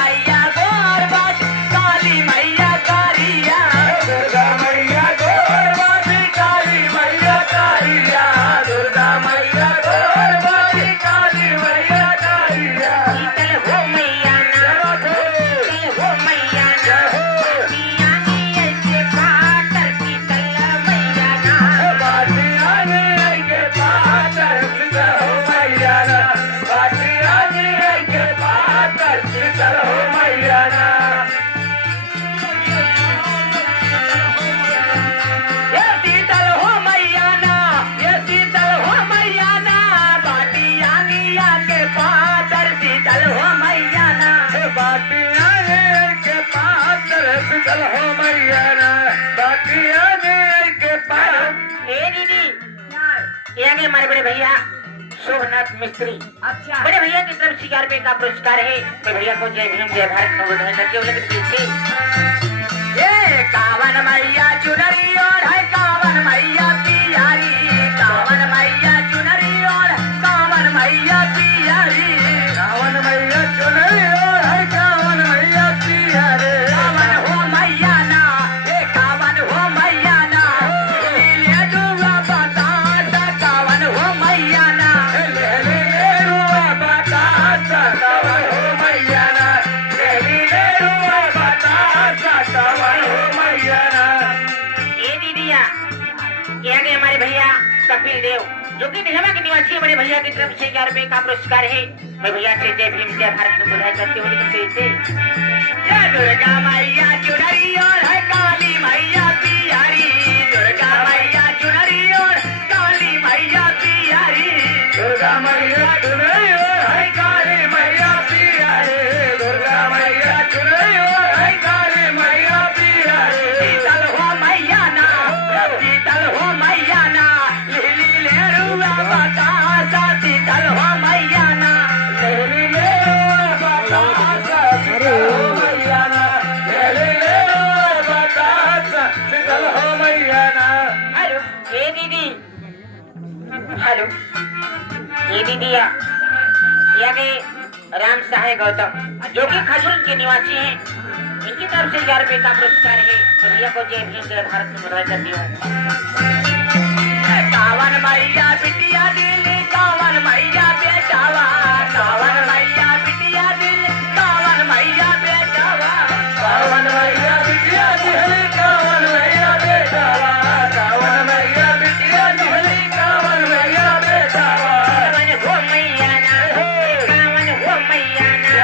मैया गोर बाटी काली मैया कारिया दुर्गा मैया गोरबाटी काली मैया कारिया दुर्गा मैया गोरबाटी काली मैया कारिया शीतल हो मैया ना शीतल हो मैया ना पियानी ऐसे पाटर शीतल मैया ना बाटिया ने के पातर शीतल हो मैया ना बाटिया ने के पातर शीतल हो मैया ना ये शीतल हो मैया ना ये शीतल हो मैया ना बाटिया निया के पाटर शीतल हो मैया ना बाटिया ने के पातर शीतल हो मैया ना बाटिया ने के पातर ए दीदी ये आगे हमारे बड़े भैया शोभनाथ मिस्त्री अच्छा बड़े भैया की तरफ से 1000 रुपए का पुरस्कार है बड़े भैया को जय भीम जय भारत का बधाई करते हुए लेकिन पीछे ये कावन मैया चुनरी और है कावन मैया पियारी कावन मैया चुनरी और कावन मैया पियारी कावन मैया चुनरी और है कावन मैया पिया रे कावन हो मैया ना ये कावन हो मैया ना ले दुआ बता कावन हो मैया ना ले रुआ बतासा कावन हो मैया ना ले रुआ बतासा कावन हो मैया ना ये दीदिया ये आगे हमारे भैया कपिल देव जो कि निलमा के निवासी है बड़े भैया की तरफ से 1000 रुपए का पुरस्कार है मैं भैया से जय भीम जय भारत को बधाई करते हुए लिखते थे जय दुर्गा मैया चुनरी और है काली मैया पियारी दुर्गा मैया चुनरी और काली मैया पियारी दुर्गा मैया चुनरी और है काली मैया पिया रे दुर्गा मैया चुनरी और है काली मैया पिया रे शीतल हो मैया ना शीतल हो मैया ना लिली ले रुआ बतासा शीतल हो मैया ना ले रुआ बतासा शीतल हो मैया ना ले रुआ बतासा शीतल हो मैया ना हेलो ये दीदी हेलो ये दीदिया ये आगे राम सहाय गौतम जो कि खजूर के निवासी हैं इनकी तरफ से 1000 रुपए का पुरस्कार है भैया को जय भीम जय भारत में बधाई करती हूँ कावन मैया बिटिया दिल कावन मैया बेटावा कावन मैया बिटिया दिल कावन मैया बेटावा कावन मैया बिटिया दिहली कावन मैया बेटावा कावन मैया बिटिया दिहली कावन मैया बेटावा कावन हो मैया ना कावन हो मैया ना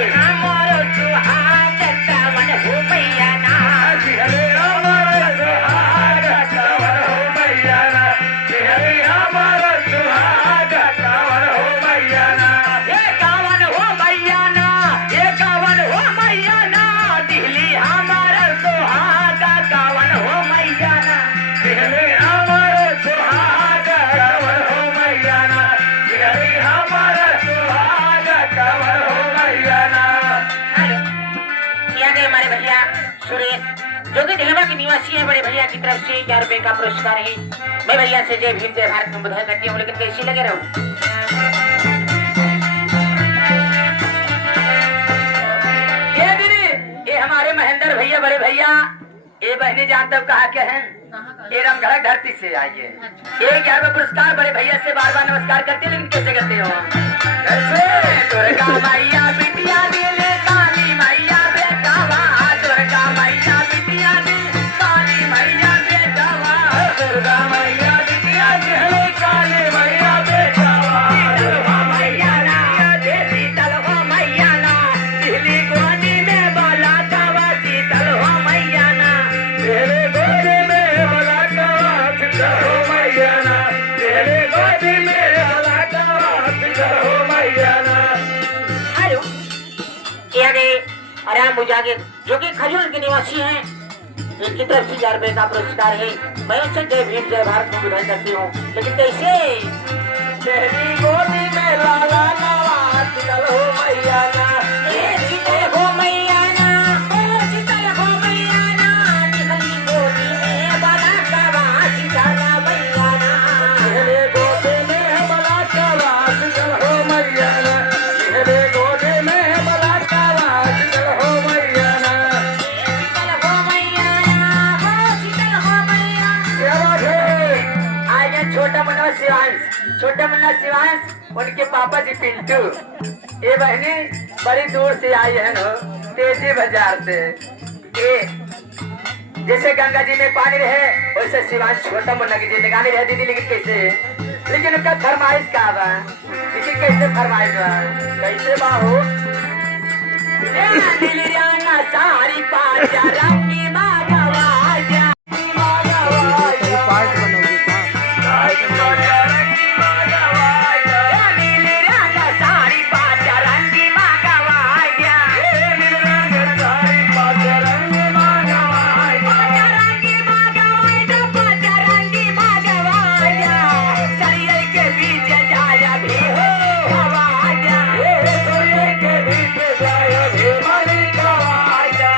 हमारो सुहाग कावन हो मैया ना दिहली हमारा सुहाग कावन हो मैया ना दिहली हमारा सुहाग कावन हो मैया ना ये कावन हो मैया ना ये कावन हो मैया ना दिल्ली हमारा सुहाग कावन हो मैया ना दिहली हमारा सुहाग कावन हो मैया ना दिहली हमारा सुहाग कावन हो मैया ना हेलो ये आगे हमारे भैया सुरेश जो कि दिलमा के निवासी है बड़े भैया की तरफ से 1000 रुपए का पुरस्कार है मैं भैया से जय भीम जय भारत में बधाई करती हूँ लेकिन कैसी लगे रहूं ये दीदी ये हमारे महेंद्र भैया बड़े भैया ये बहनी जान तब कहा के हैं ये रामगढ़ धरती से आइए ये 11 पुरस्कार बड़े भैया से बार बार नमस्कार करते हैं, लेकिन कैसे करते हो कैसे दुर्गा मैया बिटिया दिल काली मैया बेटावा दुर्गा मैया बिटिया दिल काली मैया बेटावा दुर्गा मैया बिटिया दिहली काली मैया बेटावा दुर्गा मैया ना शीतल हो मैया ना दिल्ली गोदी में बोला कावा शीतल हो मैया ना तेरे गोदी में भला कवा फिकर हो मैया ना तेरे गोदी में भला कवा फिकर हो मैया ना हेलो ये आगे राम बुजागे जो कि खजूर के निवासी हैं इनकी तरफ से 1000 रुपए का पुरस्कार है मैं उनसे जय भीम जय भारत को बधाई करती हूँ लेकिन कैसे तेरी गोदी में लाला नवा शीतल हो मैया ना शीतल हो मैया ना शीतल हो मैया ना निकली गोदी में बड़ा कवा शीतल मैया ना तेरे गोदी में भला कवा फिकर हो मैया ना तेरे गोदी में भला कवा शिवांश, छोटा मुन्ना शिवांश, उनके पापा जी पिंटू। ये बहनी बड़ी दूर से आई है ना, तेजी बाजार से। ये जैसे गंगा जी में पानी रहे वैसे शिवांश छोटा मुन्ना की जिंदगानी रहे दीदी। लेकिन कैसे, लेकिन उनका फरमाइश का बा, लेकिन कैसे फरमाइश बा, कैसे बा हो। नीलियाना सारी पाचा रंगी मागवाजा, पार्ट बनोगे नीलियाना सारी पाचा रंगी मागवाजा, पाचा रंगी मागवाजा, चलिए के बीच जाया भी हो गवाजा, चलिए के बीच जाया भी माली गवाजा,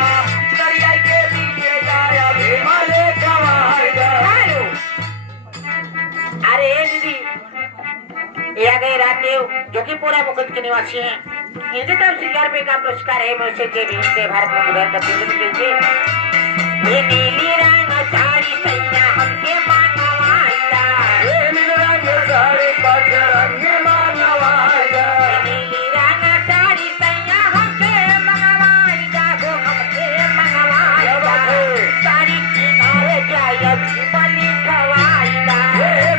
चलिए के बीच जाया भी माली गवाजा। अरे दीदी, ये आ गए रामदेव जो कि पूरा मुकुंद के निवासी हैं। इनकी तरफ से 1000 रुपए का पुरस्कार है। मुझसे जय भीम जय भारत में उधर करते हुए ये नीली रंग साड़ी सैया हमके मांगवाइदा, ये नीले रंग साड़ी पाचा रंगी मागवाजा, नीली रंग साड़ी सैया हमके मांगवाइदा, वो हमके मांगवाइदा, साड़ी किनारे जाया भी बलि खवाइदा,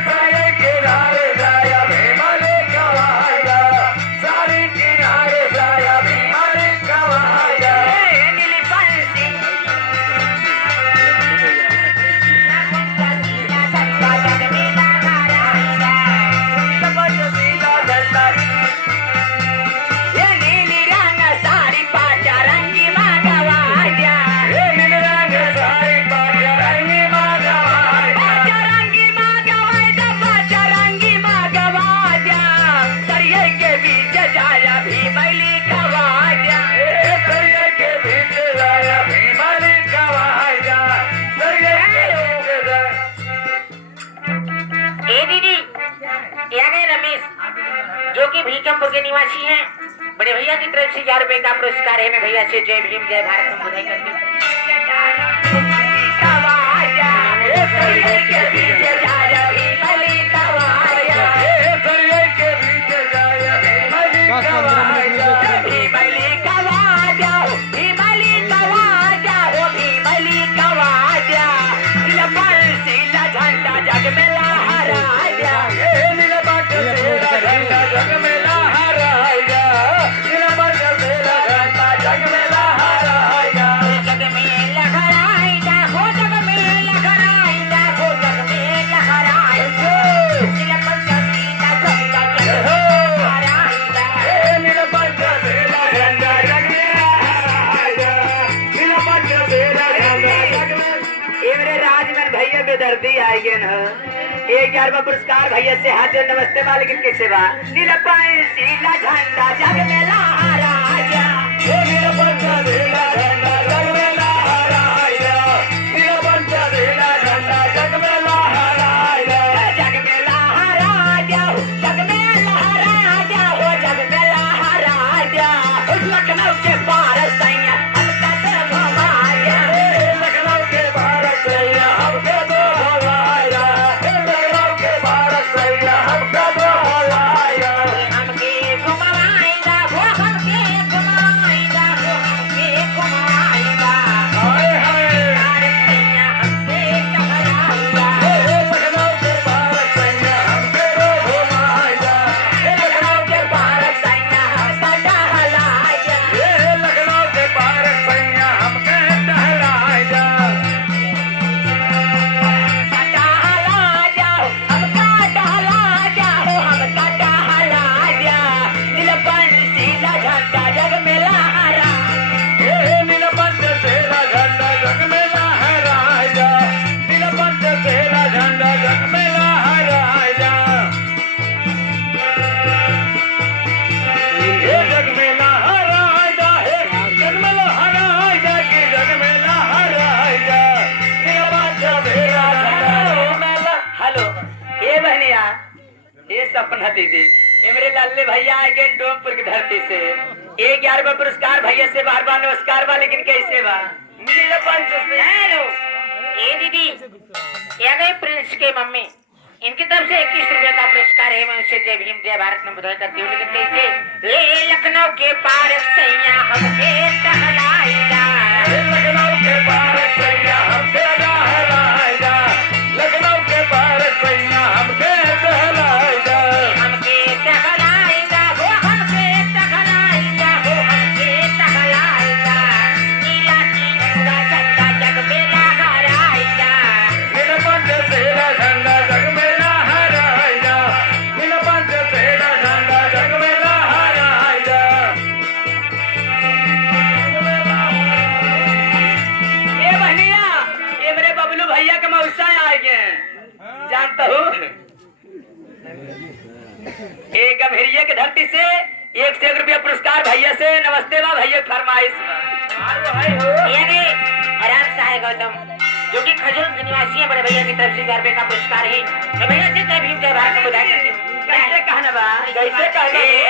साड़ी किनारे जाया भीमले गवाजा, साड़ी किनारे जाया भीमले गवाजा। नीली बंसी ये नीली रंग साड़ी पाचा रंगी मागवाजा, ये नीले रंग साड़ी पाचा रंगी मागवाजा, पाचा रंगी मागवाजा, पाचा रंगी मागवाजा, सरिये के बीच जाया भी मैली गवाजा। सरिये के बीच जाया भीमले गवाजा, सरिये के बीच जाया। ए दीदी, ये आ गए रमेश जो कि भीकमपुर के निवासी हैं। बड़े भैया की तरफ से 1000 रुपए का पुरस्कार है। मैं भैया से जय भीम जय भारत में बधाई करती हूँ। गवाजा, सरिये के बीच जाया भी मैली गवाजा, सरिये के बीच जाया भीमले गवाजा, भीमली गवाजा, भीमली गवाजा, वो भीमली गवाजा, बंसी ला झंडा जग में लहराजा। नीलबंध तेरा झंडा जग में लहराएगा, नीलबंध तेरा झंडा जग में लहराएगा। जग में लहराएगा, हो जग में लहराएगा, हो जग में लहराएगा, नीलकंठ सीता झंडा जग में लहराएगा। नीलबंध तेरा झंडा जग में लहराएगा, नीलबंध तेरा झंडा जग में। ये मेरे राजमन भैया बेदर्दी आएंगे न, 11वां पुरस्कार भैया से हाथ जोड़ नमस्ते बा। लेकिन कैसे बा, नीलबंसी ला झंडा जग में लहराजा, नीलबंध तेरा झंडा जग में लहराएगा, नीलबंध तेरा झंडा जग में लहराएगा। जग में लहराजा, जग में लहराजा, वो जग में लहराजा, लखनऊ के पार सैया हल्का से घुमाया, लखनऊ के भारत सैया हमके दो हवाया, लखनऊ के भारत सैया हमके दो हवाया। हमके घुमाएगा, वो हमके घुमाएगा, वो हमके घुमाएगा, हाय हाय भारत सैया हमके टहलाएगा, लखनऊ के भारत सैया हमके दो हवाया, लखनऊ के पार सैया हल्का टहलाया, लखनऊ के भारत सैया हमके टहलाया। टहलाजा, हमका टहलाजा, हो हमका टहलाजा, नीलबंसी ला झंडा जग में लहरा, नीलबंध तेरा झंडा जग में लहराएगा, नीलबंध तेरा झंडा जग में लहराएगा। ये जग में लहराएगा, हे जग में लहराएगा, कि जग में लहराएगा, नीलबंध तेरा झंडा। हेलो ये बहनिया, ये सपना दीदी, ये मेरे लल्ले भैया आए डोमपुर की धरती से। 11वां पुरस्कार भैया से बार बार नमस्कार बा। लेकिन कैसे बा, नीलबंध से। हेलो ए दीदी, ये आ गए प्रिंस के मम्मी। इनकी तरफ से 21 रुपए का पुरस्कार है। मैं उनसे जय भीम जय भारत में बधाई करती हूँ। लेकिन कैसे ले लखनऊ के पार सैया हमके टहलाएगा, लखनऊ के पार सैया हमके टहलाएगा, लखनऊ के पार सैया हमके टहलाएगा, हमके टहलाएगा वो हमके टहलाएगा वो हमके टहलाएगा। नीला तीरंगा झंडा जग में लहराएगा, इन पंच तेरा झंडा जग में लहराएगा, इन पंच तेरा झंडा जग में लहराएगा। ए बहनिया, ये मेरे बबलू भैया के मौसा आएंगे, जानता हूँ। एक गंभीरिया की धरती से 1 रुपया पुरस्कार भैया से। नमस्ते बा भैया, फरमाइश यानी आराम से है गौतम, जो कि खजूर के निवासी है। बड़े भैया की तरफ से 1000 रुपए का पुरस्कार है। तो भैया से जय भीम जय भारत में बधाई करती हूँ। कैसे कहना बा, कैसे कहना?